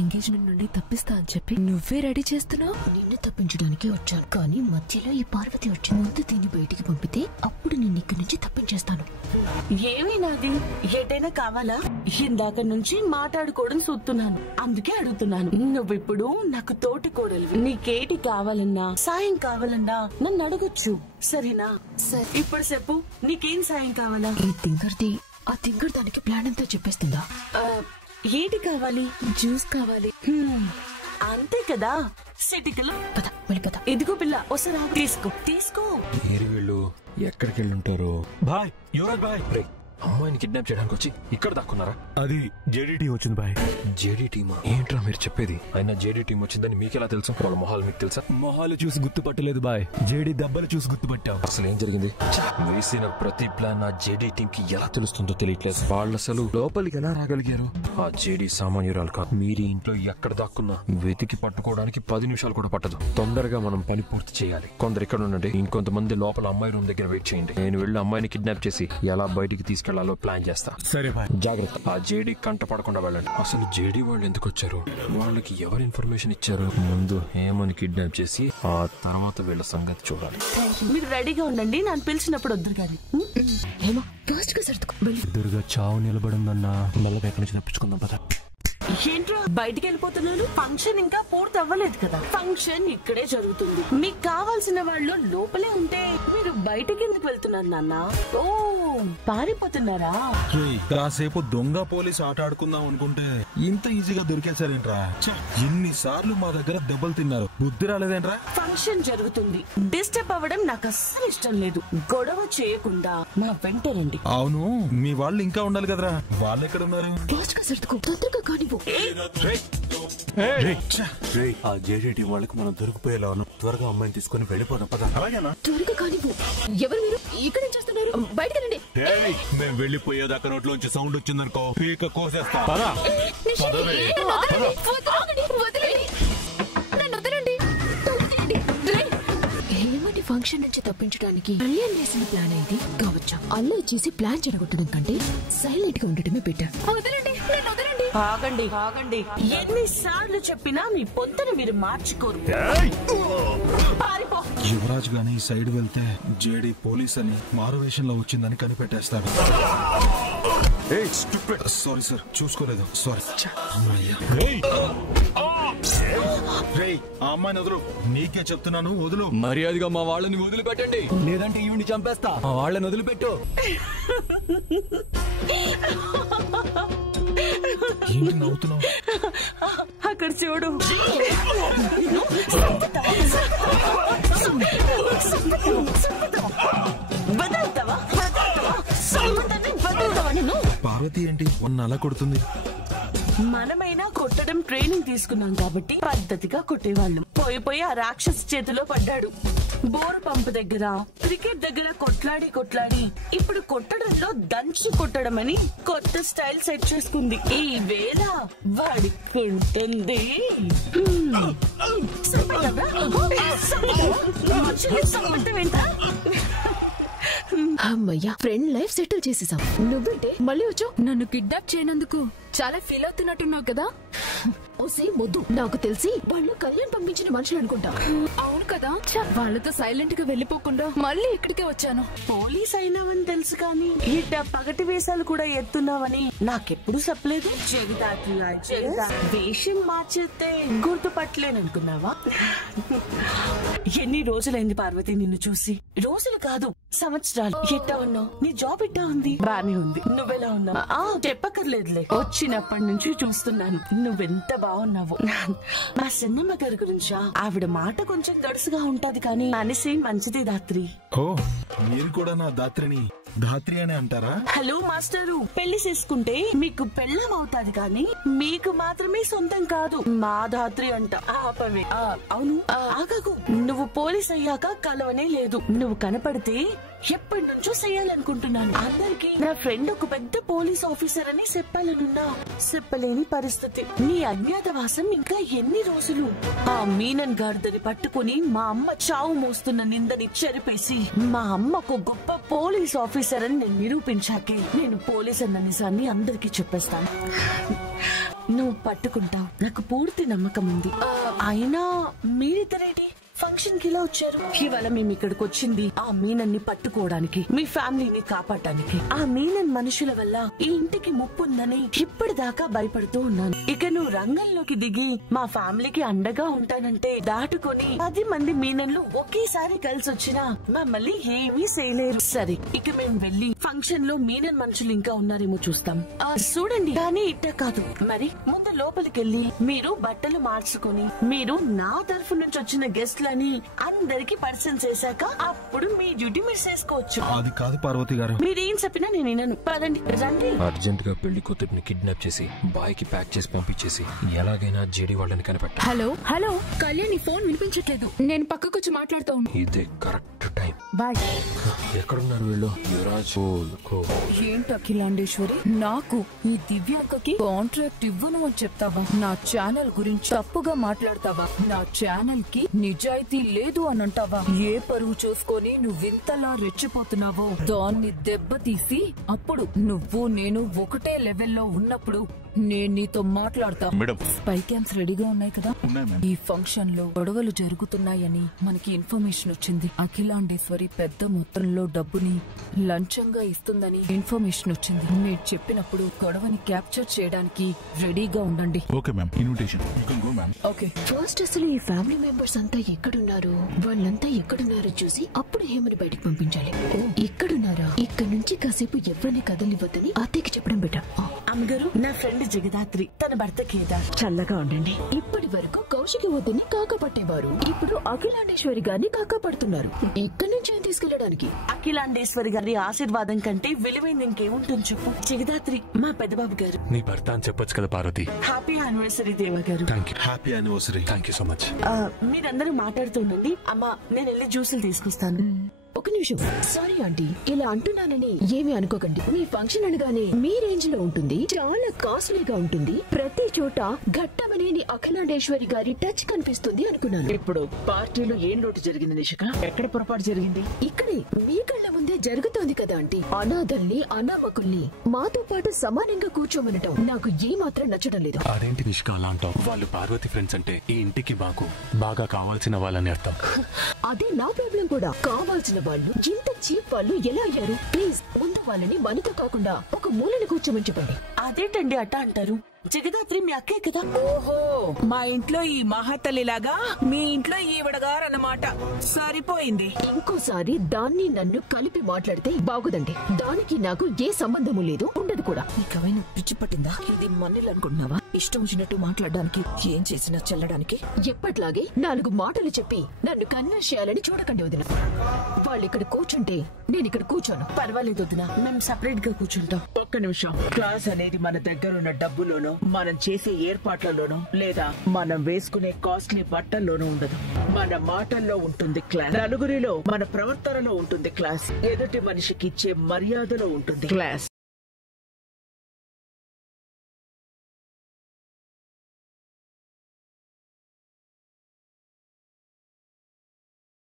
Engagement నుండి తప్పిస్తా అని చెప్పి నువ్వే రెడీ చేస్తున్నావు. నిన్ను తప్పించడానికి వచ్చాను, కానీ మధ్యలో ఈ పార్వతి వచ్చి ముందు దీన్ని బయటికి పంపితే అప్పుడు నిన్ను ఇక్కడి నుంచి తప్పించేస్తాను. ఏమి నాది ఏదైనా కావాలా? ఇందాక నుంచి మాట్లాడుకోవడం చూస్తున్నాను, అందుకే అడుగుతున్నాను. నువ్విప్పుడు నాకు తోటి కోడలు, నీకేటి కావాలన్నా సాయం కావాలన్నా నన్ను అడగొచ్చు, సరేనా? సరే, ఇప్పుడు చెప్పు, నీకేం సాయం కావాలా? ఈ తింగర్ది ఆ తింగర్ దానికి ప్లాన్ అంతా చెప్పేస్తుందా? ఏటి కావాలి? జ్యూస్ కావాలి. అంతే కదా, సిటికలు. పద వెళ్ళిపోతా. ఇదిగో పిల్ల, ఒకసారి తీసుకో తీసుకో. వీళ్ళు ఎక్కడికి వెళ్ళుంటారు? బాయ్, యువరాజ్ బాయ్. అమ్మాయిని కిడ్నాప్ చేయడానికి వచ్చి ఇక్కడ దాక్కున్నారా? అది జేడీ టీం వచ్చింది బాయ్. జేడీ టీమా? ఏంట్రా మీరు చెప్పేది? అయినా జేడీ టీం వచ్చిందని మీకెలా తెలుసు? వాళ్ళ మొహాలు మీకు తెలుసా? మొహాలు చూసి గుర్తుపట్టలేదు బాయ్, జేడీ దెబ్బలు చూసి గుర్తుపట్టాం. అసలు ఏం జరిగింది? వేసిన ప్రతి ప్లాన్ ఆ జేడీ టీం కి ఎలా తెలుస్తుందో తెలియట్లేదు. వాళ్ళు అసలు లోపలికి ఎలా రాగలిగారు? ఆ జేడీ సామాన్యురాలు కాదు. మీరు ఇంట్లో ఎక్కడ దాక్కున్నా వెతికి పట్టుకోవడానికి 10 నిమిషాలు కూడా పట్టదు. తొందరగా మనం పని పూర్తి చేయాలి. కొందరు ఇక్కడ ఉండండి, ఇంకొంతమంది లోపల అమ్మాయి రూమ్ దగ్గర వెయిట్ చేయండి. నేను వెళ్ళి అమ్మాయిని కిడ్నాప్ చేసి ఎలా బయటికి తీసుకెళ్లాలో ప్లాన్ చేస్తా. సరే బాయ్, జాగ్రత్త. ఆ జేడీ కంట పడకుండా వెళ్ళండి. అసలు జేడీ వాళ్ళు ఎందుకు వచ్చారు? వాళ్ళకి ఎవరు ఇన్ఫర్మేషన్ ఇచ్చారు? ముందు హేమని కిడ్నాప్ చేసి ఆ తర్వాత వీళ్ళ సంగతి చూడాలి. మీరు రెడీగా ఉండండి, నన్ను పిలిచినప్పుడు వద్దు కానీ. ఏమో ఫాస్ట్ గా సర్దుకో. ఎదురుగా చావు నిలబడిందన్నా, మెల్లగా ఎక్కడి నుంచి తప్పించుకుందాం పద. ఏంట్రా బయటికి వెళ్ళిపోతున్నాను? ఫంక్షన్ ఇంకా పూర్తి అవ్వలేదు కదా, ఫంక్షన్ ఇక్కడే జరుగుతుంది. మీకు కావాల్సిన వాళ్ళు లోపలే ఉంటే మీరు బయటికి ఎందుకు వెళ్తున్నారు నాన్న? ఓ, పారిపోతున్నారా? కాసేపు దొంగ పోలీస్ ఆట ఆడుకుందాం అనుకుంటే ఇంత ఈజీగా దొరికేసారేంట్రా? ఎన్నిసార్లు మా దగ్గర దెబ్బలు తిన్నారు, బుద్ధి రాలేదేంట్రా? ఫంక్షన్ జరుగుతుంది, డిస్టర్బ్ అవ్వడం నాకు అస్సలు ఇష్టం లేదు. గొడవ చేయకుండా మా వెంట రండి. అవును, మీ వాళ్ళు ఇంకా ఉండాలి కదరా, వాళ్ళు ఎక్కడ ఉన్నారు? ఫాస్ట్ గా సర్దుకో, తొందరగా కానివ్వు. ఆ జేడీ వాళ్ళకి మనం దొరికిపోయేలా ఉన్నాం, త్వరగా అమ్మాయిని తీసుకుని వెళ్ళిపోదాం పద. అలాగేనా? త్వరగా కానివ్వు. ఎవరు మీరు? ఇక్కడ ఏం చేస్తున్నారు? బయటకు రండి. మేము వెళ్ళిపోయేదాకా నోట్లోంచి సౌండ్ వచ్చిందనుకో పీక కోసేస్తా. ఫంక్షన్ నుంచి తప్పించడానికి కళ్యాణ్ వేసిన ప్లాన్ అయింది కావచ్చా? అల్లరి చేసి ప్లాన్ చెడగొట్టడం కంటే సైలెంట్ గా ఉండటమే బెటర్. ఆగండి ఆగండి, ఎన్నిసార్లు చెప్పినా మీ పొద్దున మీరు మార్చుకోరు. పారిపో. యువరాజ్ గాని ఈ సైడ్ వెళ్తే జేడీ పోలీస్ అని మారువేషంలో వచ్చిందని కనిపెట్టేస్తాడు. సారీ సార్, చూసుకోలేదు, సారీ. ఆ అమ్మాయిని వదులు, నీకే చెప్తున్నాను, వదులు. మర్యాదగా మా వాళ్ళని వదిలిపెట్టండి, లేదంటే ఈవిని చంపేస్తా. మా వాళ్ళని వదిలిపెట్టు. ఏంటి నవ్వుతున్నావు? అక్కడ చూడు. పార్వతి ఏంటి మొన్న అలా కొడుతుంది? మనమైనా కొట్టడం ట్రైనింగ్ తీసుకున్నాం కాబట్టి పద్ధతిగా కొట్టేవాళ్ళం. పోయి ఆ రాక్షస్ చేతిలో పడ్డాడు. బోరు పంపు దగ్గర, క్రికెట్ దగ్గర కొట్లాడి ఇప్పుడు కొట్టడంలో దంచి కొట్టడం అని కొత్త స్టైల్ సెట్ చేసుకుంది. ఈ వేళ వాడికి ఉంటుంది. అమ్మయ్యా, ఫ్రెండ్ లైఫ్ సెటిల్ చేసేసాం. నువ్వేంటే మళ్ళీ వచ్చావు? నన్ను కిడ్నాప్ చేయనందుకు చాలా ఫీల్ అవుతున్నట్టున్నావు కదా. ఓసే మొద్దు, నాకు తెలిసి వాళ్ళు కళ్యాణ్ పంపించిన మనుషులు అనుకుంటా. అవును కదా, వాళ్ళతో సైలెంట్ గా వెళ్ళిపోకుండా మళ్ళీ ఇక్కడికే వచ్చాను. పోలీస్ అయినావని తెలుసు కానీ ఇట్ట పగటి వేషాలు కూడా ఎత్తున్నావని నాకెప్పుడు చెప్పలేదు. వేషం మార్చేస్తే గుర్తుపట్టలేననుకున్నావా? ఎన్ని రోజులైంది పార్వతి నిన్ను చూసి? రోజులు కాదు, సంవత్సరాలు. ఎట్టా ఉన్నావు? నీ జాబ్ ఎట్టా ఉంది? బానే ఉంది. నువ్వెలా ఉన్నావు? చెప్పక్కర్లేదులే, వచ్చినప్పటి నుంచి చూస్తున్నాను నువ్వెంత బాగున్నావు. మా సిన్నమ్మ గారి గురించా? ఆవిడ మాట కొంచెం గడుసుగా ఉంటది కానీ మనిషి మంచిది దాత్రి. ఓ, మీరు కూడా నా దాత్రిని ధాత్రి అని అంటారా? హలో మాస్టరు, పెళ్లి చేసుకుంటే మీకు పెళ్ళం అవుతాది కానీ మీకు మాత్రమే సొంతం కాదు. మా ధాత్రి అంట. ఆపవే. అవును, ఆగకు. నువ్వు పోలీస్ అయ్యాక కలవనే లేదు. నువ్వు కనపడితే ఎప్పటి నుంచో చేయాలనుకుంటున్నాను. అందరికి నా ఫ్రెండ్ ఒక పెద్ద పోలీస్ ఆఫీసర్ అని చెప్పాలనున్నా చెప్పలేని పరిస్థితి. నీ అజ్ఞాతవాసం ఇంకా ఎన్ని రోజులు? ఆ మీనన్ గార్దని పట్టుకుని మా అమ్మ చావు మోస్తున్న నిందని చెరిపేసి మా అమ్మకు గొప్ప పోలీస్ ఆఫీసర్ అని నేను నిరూపించాకే నేను పోలీస్ అన్న నిజాన్ని అందరికీ చెప్పేస్తాను. నువ్వు పట్టుకుంటావు, నాకు పూర్తి నమ్మకం ఉంది. అయినా మీరిద్దరేంటి ఫంక్షన్ కి ఇలా వచ్చారు? ఇవాళ మేము ఇక్కడికి వచ్చింది ఆ మీనన్ని పట్టుకోవడానికి, మీ ఫ్యామిలీని కాపాడటానికి. ఆ మీనన్ మనుషుల వల్ల ఈ ఇంటికి ముప్పుందని ఇప్పటిదాకా భయపడుతూ ఉన్నాను. ఇక నువ్వు రంగంలోకి దిగి మా ఫ్యామిలీకి అండగా ఉంటానంటే దాటుకొని 10 మంది మీనన్లు ఒకేసారి కలిసి వచ్చినా మమ్మల్ని ఏమీ చేయలేరు. సరే, ఇక మేము వెళ్లి ఫంక్షన్ లో మీనన్ మనుషులు ఇంకా ఉన్నారేమో చూస్తాం. చూడండి, కానీ ఇట్ట కాదు. మరి ముందు లోపలికెళ్ళి మీరు బట్టలు మార్చుకుని మీరు నా తరఫు నుంచి వచ్చిన గెస్ట్ల అని అందరికి పర్సన్ చేశాక అప్పుడు మీ డ్యూటీ మీరు చేసుకోవచ్చు. అది కాదు పార్వతి గారు, మీరేం చెప్పినా నేను వినను. పదండి, రండి. అర్జెంట్ గా పెళ్లి కూతురిని కిడ్నాప్ చేసి బాయ్ కి ప్యాక్ చేసి పంపించేసి ఎలాగైనా జేడీ వాళ్ళని కనిపెట్టాలి. హలో హలో, కళ్యాణ్ ఫోన్ వినిపించట్లేదు. నేను పక్కకొచ్చి మాట్లాడుతూ ఉన్నా. ఇదే కరెక్ట్ టైం. బాయ్. ఎక్కడున్నారు వీళ్ళు? యువరాజ్ ఏంటి అఖిలాండేశ్వరి, నాకు ఈ దివ్యాంకకి కాంట్రాక్ట్ ఇవ్వను అని చెప్తావా? నా ఛానల్ గురించి తప్పుగా మాట్లాడతావా? నా ఛానల్ కి నిజాయితీ లేదు అని అంటావా? ఏ పరువు చూసుకొని నువ్వింతలా రెచ్చిపోతున్నావో దాన్ని దెబ్బతీసి అప్పుడు నువ్వు నేను ఒకటే లెవెల్లో ఉన్నప్పుడు నేను నీతో మాట్లాడతా. స్పై క్యామ్స్ రెడీగా ఉన్నాయి కదా? ఈ ఫంక్షన్ లో గొడవలు జరుగుతున్నాయని మనకి ఇన్ఫర్మేషన్ వచ్చింది. అఖిలాండేశ్వరి పెద్ద మొత్తంలో డబ్బుని లంచంగా ఇస్తుందని ఇన్ఫర్మేషన్ వచ్చింది. మీరు చెప్పినప్పుడు గొడవని క్యాప్చర్ చేయడానికి రెడీగా ఉండండి. Okay ma'am, invitation you can go ma'am. Okay. First అసలు ఈ ఫ్యామిలీ మెంబర్స్ అంతా ఎక్కడున్నారు, వాళ్ళంతా ఎక్కడున్నారో చూసి అప్పుడు హేమని బయటికి పంపించాలి. ఓ, ఇక్కడున్నారా? ఇక్కడ నుంచి కాసేపు ఎవరిని కదలివ్వద్దని అత్తయ్యకి చెప్పడం బెటర్. అమ్మగారు, నా ఫ్రెండ్ జగదాత్రి, తన భర్త కేదార్. చల్లగా ఉండండి. ఇప్పటి వరకు కౌశికి వద్దని కాకపట్టేవారు, ఇప్పుడు అఖిలాండేశ్వరి గారిని కాకపడుతున్నారు. ఇక్కడి నుంచి ఏం తీసుకెళ్లడానికి? అఖిలాండేశ్వరి గారి ఆశీర్వాదం కంటే విలువైంది ఇంకేముంటుంది చెప్పు. జగదాత్రి మా పెద్దబాబు గారు. నీ భర్త అని చెప్పొచ్చు కదా పార్వతి. హ్యాపీ యానివర్సరీ దేవా గారు. Happy anniversary. Thank you so much. మీరందరూ మాట్లాడుతుండండి. అమ్మా, నేను వెళ్ళి జ్యూసులు తీసుకొస్తాను. ఒక నిమిషం. సారీ ఆంటీ, ఇలా అంటున్నానని ఏమీ అనుకోకండి. మీ ఫంక్షన్ అనగానే మీ రేంజ్ లో ఉంటుంది, చాలా కాస్ట్లీగా ఉంటుంది, ప్రతి చోట ఘట్టమనేని అఖిలాండేశ్వరి గారి టచ్ కనిపిస్తుంది అనుకున్నాను. ఇప్పుడు పార్టీలో ఏం లోటు జరిగింది నిషిక? ఎక్కడ పొరపాటు జరిగింది? ఇక్కడే మీ కళ్ళ ముందే జరుగుతోంది కదా ఆంటీ. అనాథల్ని అనామకుల్ని మాతో పాటు సమానంగా కూర్చోమనటం నాకు ఏమాత్రం నచ్చడం లేదు. అదేంటి నిష్క అలా అంటావు? వాళ్ళు పార్వతి ఫ్రెండ్స్ అంటే ఈ ఇంటికి మాకు బాగా కావాల్సిన వాళ్ళని అర్థం. అదే నా ప్రాబ్లం కూడా. కావాల్సిన వాళ్ళు ఇంత చీప్ వాళ్ళు ఎలా అయ్యారు? ప్లీజ్ ముందు వాళ్ళని మనతో కాకుండా ఒక మూలని కూర్చోమని చెప్పండి. అదేంటండి అట్ట అంటారు? జగదాత్రి మీ అక్కే కదా. ఓహో, మా ఇంట్లో ఈ మహాతల్లిలాగా మీ ఇంట్లో ఈవిడగారన్నమాట. సరిపోయింది. ఇంకోసారి దాన్ని నన్ను కలిపి మాట్లాడితే బాగుదండి. దానికి నాకు ఏ సంబంధము లేదు, ఉండదు కూడా. నీకేమైనా పిచ్చి పట్టిందా? ఇది మన్నెలు అనుకుంటున్నావా? ఇష్టం వచ్చినట్టు మాట్లాడడానికి, ఏం చేసినా చెల్లడానికి. ఎప్పట్లాగే 4 మాటలు చెప్పి నన్ను కన్విన్స్ చేయాలని చూడకండి వదిన. వాళ్ళు ఇక్కడ కూర్చుంటే నేను ఇక్కడ కూర్చోను. పర్వాలేదు వదినా, మేము సపరేట్ గా కూర్చుంటాం. ఒక్క నిమిషం. క్లాస్ అనేది మన దగ్గరున్న డబ్బులోనో మనం చేసే ఏర్పాట్లలోనో లేదా మనం వేసుకునే కాస్ట్లీ బట్టల్లోనూ ఉండదు. మన మాటల్లో ఉంటుంది క్లాస్. నలుగురిలో మన ప్రవర్తనలో ఉంటుంది క్లాస్. ఎదుటి మనిషికి ఇచ్చే మర్యాదలో ఉంటుంది క్లాస్.